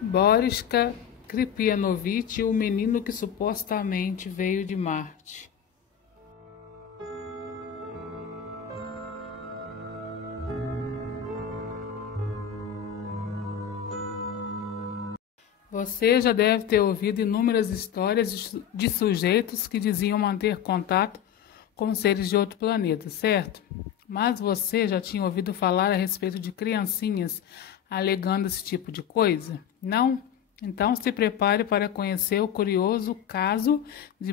Boriska Kripianovich, o menino que supostamente veio de Marte. Você já deve ter ouvido inúmeras histórias de sujeitos que diziam manter contato com seres de outro planeta, certo? Mas você já tinha ouvido falar a respeito de criancinhas alegando esse tipo de coisa? Não? Então se prepare para conhecer o curioso caso de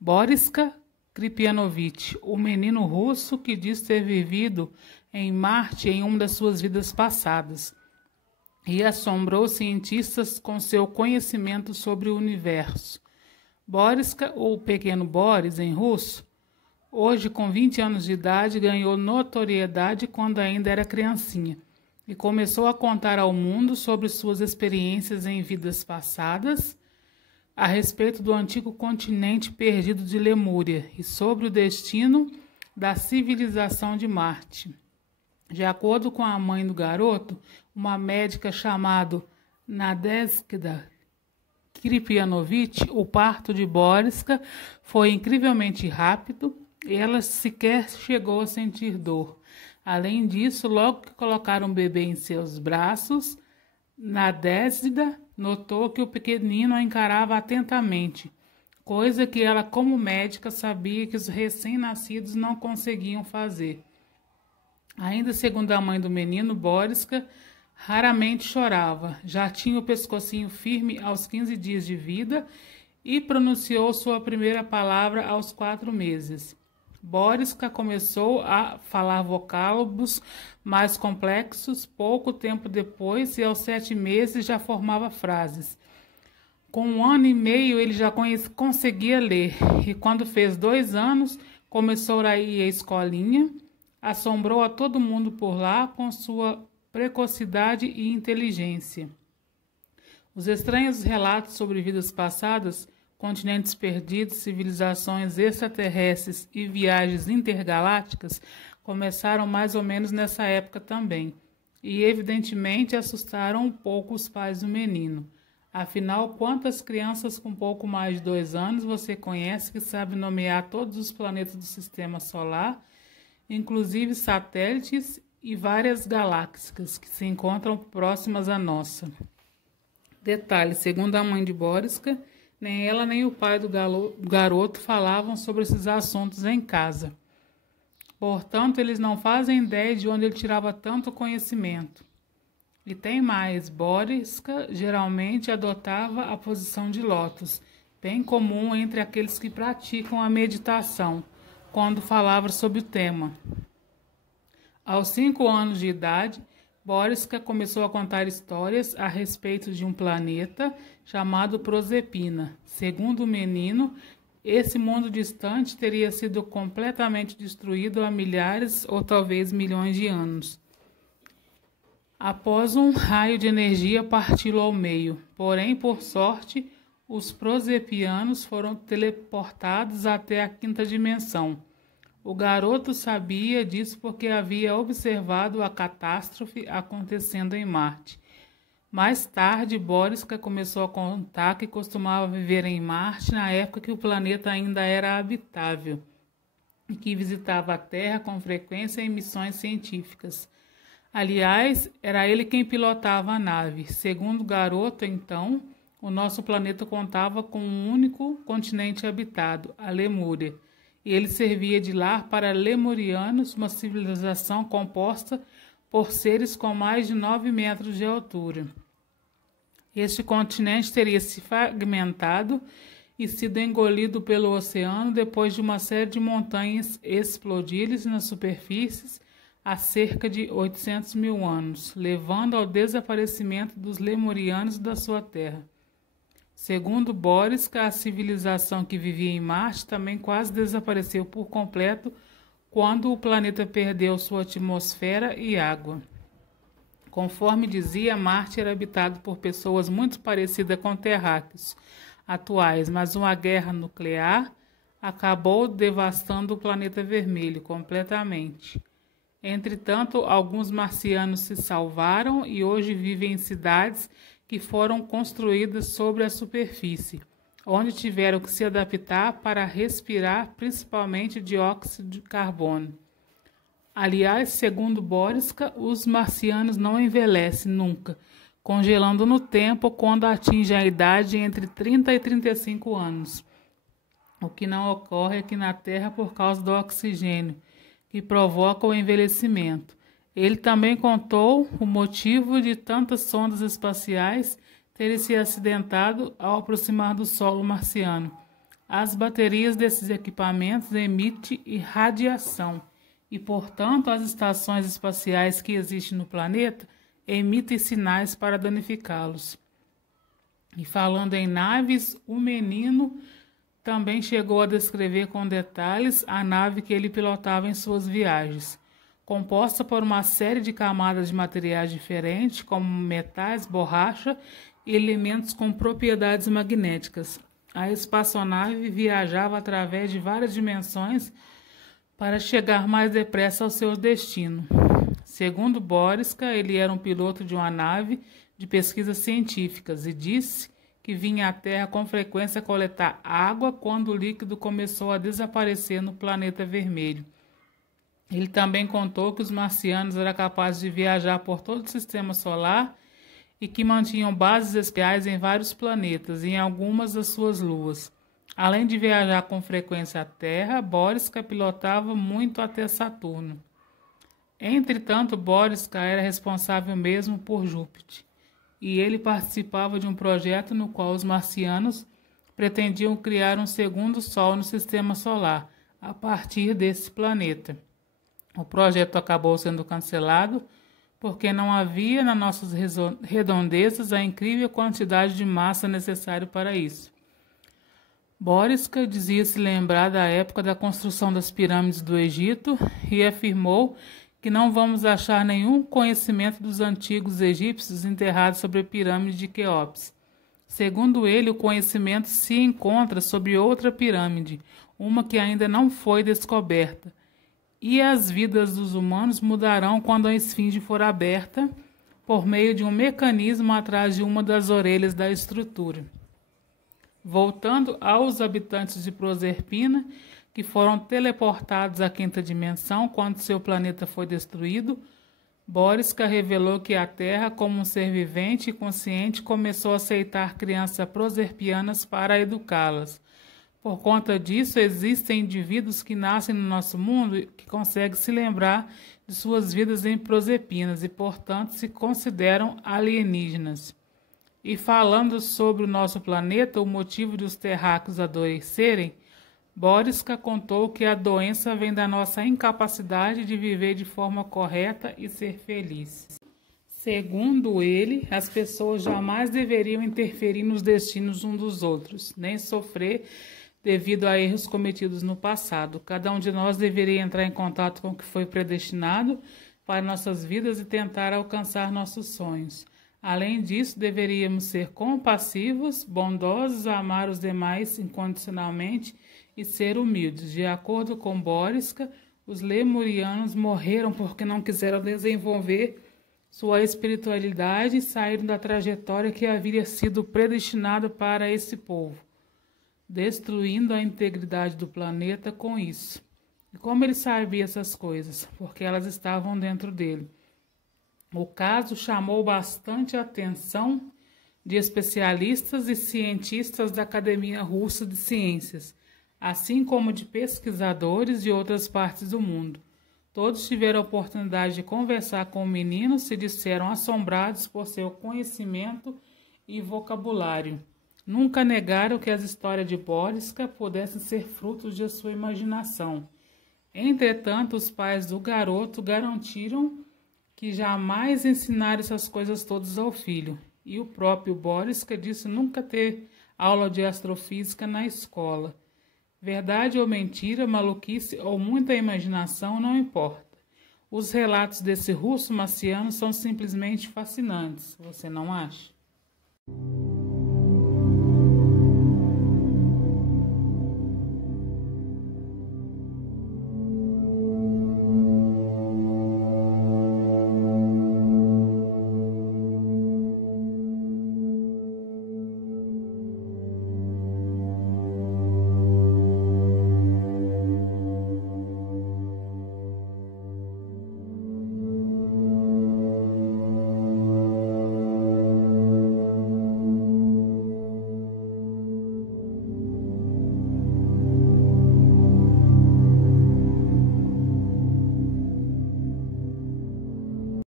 Boriska Kripianovich, o menino russo que diz ter vivido em Marte em uma das suas vidas passadas e assombrou cientistas com seu conhecimento sobre o universo. Boriska, ou Pequeno Boris em russo, hoje com 20 anos de idade, ganhou notoriedade quando ainda era criancinha e começou a contar ao mundo sobre suas experiências em vidas passadas a respeito do antigo continente perdido de Lemúria e sobre o destino da civilização de Marte. De acordo com a mãe do garoto, uma médica chamada Nadezhda Kripianovich, o parto de Boriska foi incrivelmente rápido e ela sequer chegou a sentir dor. Além disso, logo que colocaram o bebê em seus braços, Nadezhda notou que o pequenino a encarava atentamente, coisa que ela, como médica, sabia que os recém-nascidos não conseguiam fazer. Ainda segundo a mãe do menino, Boriska raramente chorava, já tinha o pescocinho firme aos 15 dias de vida e pronunciou sua primeira palavra aos 4 meses. Boriska começou a falar vocábulos mais complexos pouco tempo depois e aos 7 meses já formava frases. Com 1 ano e meio ele já conseguia ler e quando fez 2 anos começou a ir à escolinha. Assombrou a todo mundo por lá com sua precocidade e inteligência. Os estranhos relatos sobre vidas passadas, continentes perdidos, civilizações extraterrestres e viagens intergalácticas começaram mais ou menos nessa época também, e evidentemente assustaram um pouco os pais do menino. Afinal, quantas crianças com pouco mais de 2 anos você conhece que sabe nomear todos os planetas do sistema solar, inclusive satélites e várias galáxias que se encontram próximas à nossa? Detalhe, segundo a mãe de Boriska, nem ela nem o pai do garoto falavam sobre esses assuntos em casa. Portanto, eles não fazem ideia de onde ele tirava tanto conhecimento. E tem mais, Boriska geralmente adotava a posição de lótus, bem comum entre aqueles que praticam a meditação, quando falava sobre o tema. Aos 5 anos de idade, Boriska começou a contar histórias a respeito de um planeta chamado Proserpina. Segundo o menino, esse mundo distante teria sido completamente destruído há milhares ou talvez milhões de anos, após um raio de energia parti-lo ao meio. Porém, por sorte, os proserpianos foram teleportados até a 5ª dimensão. O garoto sabia disso porque havia observado a catástrofe acontecendo em Marte. Mais tarde, Boriska começou a contar que costumava viver em Marte na época que o planeta ainda era habitável e que visitava a Terra com frequência em missões científicas. Aliás, era ele quem pilotava a nave. Segundo o garoto, então, o nosso planeta contava com um único continente habitado, a Lemúria, e ele servia de lar para lemurianos, uma civilização composta por seres com mais de 9 metros de altura. Este continente teria se fragmentado e sido engolido pelo oceano depois de uma série de montanhas explodirem nas superfícies há cerca de 800 mil anos, levando ao desaparecimento dos lemurianos da sua terra. Segundo Boriska, a civilização que vivia em Marte também quase desapareceu por completo quando o planeta perdeu sua atmosfera e água. Conforme dizia, Marte era habitado por pessoas muito parecidas com terráqueos atuais, mas uma guerra nuclear acabou devastando o planeta vermelho completamente. Entretanto, alguns marcianos se salvaram e hoje vivem em cidades que foram construídas sobre a superfície, onde tiveram que se adaptar para respirar principalmente dióxido de carbono. Aliás, segundo Boriska, os marcianos não envelhecem nunca, congelando no tempo quando atingem a idade entre 30 e 35 anos. O que não ocorre aqui na Terra por causa do oxigênio, que provoca o envelhecimento. Ele também contou o motivo de tantas sondas espaciais terem se acidentado ao aproximar do solo marciano. As baterias desses equipamentos emitem radiação e, portanto, as estações espaciais que existem no planeta emitem sinais para danificá-los. E falando em naves, o menino também chegou a descrever com detalhes a nave que ele pilotava em suas viagens. Composta por uma série de camadas de materiais diferentes, como metais, borracha e elementos com propriedades magnéticas. A espaçonave viajava através de várias dimensões para chegar mais depressa ao seu destino. Segundo Boriska, ele era um piloto de uma nave de pesquisas científicas e disse que vinha à Terra com frequência coletar água quando o líquido começou a desaparecer no planeta vermelho. Ele também contou que os marcianos eram capazes de viajar por todo o sistema solar e que mantinham bases espaciais em vários planetas e em algumas das suas luas. Além de viajar com frequência à Terra, Boriska pilotava muito até Saturno. Entretanto, Boriska era responsável mesmo por Júpiter, e ele participava de um projeto no qual os marcianos pretendiam criar um segundo Sol no sistema solar, a partir desse planeta. O projeto acabou sendo cancelado porque não havia nas nossas redondezas a incrível quantidade de massa necessária para isso. Boriska dizia se lembrar da época da construção das pirâmides do Egito e afirmou que não vamos achar nenhum conhecimento dos antigos egípcios enterrados sobre a pirâmide de Quéops. Segundo ele, o conhecimento se encontra sobre outra pirâmide, uma que ainda não foi descoberta. E as vidas dos humanos mudarão quando a esfinge for aberta por meio de um mecanismo atrás de uma das orelhas da estrutura. Voltando aos habitantes de Proserpina, que foram teleportados à quinta dimensão quando seu planeta foi destruído, Boriska revelou que a Terra, como um ser vivente e consciente, começou a aceitar crianças proserpianas para educá-las. Por conta disso, existem indivíduos que nascem no nosso mundo e que conseguem se lembrar de suas vidas em Proserpinas e, portanto, se consideram alienígenas. E falando sobre o nosso planeta, o motivo de os terráqueos adoecerem, Boriska contou que a doença vem da nossa incapacidade de viver de forma correta e ser feliz. Segundo ele, as pessoas jamais deveriam interferir nos destinos uns dos outros, nem sofrer devido a erros cometidos no passado. Cada um de nós deveria entrar em contato com o que foi predestinado para nossas vidas e tentar alcançar nossos sonhos. Além disso, deveríamos ser compassivos, bondosos, amar os demais incondicionalmente e ser humildes. De acordo com Boriska, os lemurianos morreram porque não quiseram desenvolver sua espiritualidade e saíram da trajetória que havia sido predestinada para esse povo, destruindo a integridade do planeta com isso. E como ele sabia essas coisas? Porque elas estavam dentro dele. O caso chamou bastante a atenção de especialistas e cientistas da Academia Russa de Ciências, assim como de pesquisadores de outras partes do mundo. Todos tiveram a oportunidade de conversar com o menino e se disseram assombrados por seu conhecimento e vocabulário. Nunca negaram que as histórias de Boriska pudessem ser frutos de sua imaginação. Entretanto, os pais do garoto garantiram que jamais ensinaram essas coisas todas ao filho. E o próprio Boriska disse nunca ter aula de astrofísica na escola. Verdade ou mentira, maluquice ou muita imaginação, não importa. Os relatos desse russo marciano são simplesmente fascinantes, você não acha?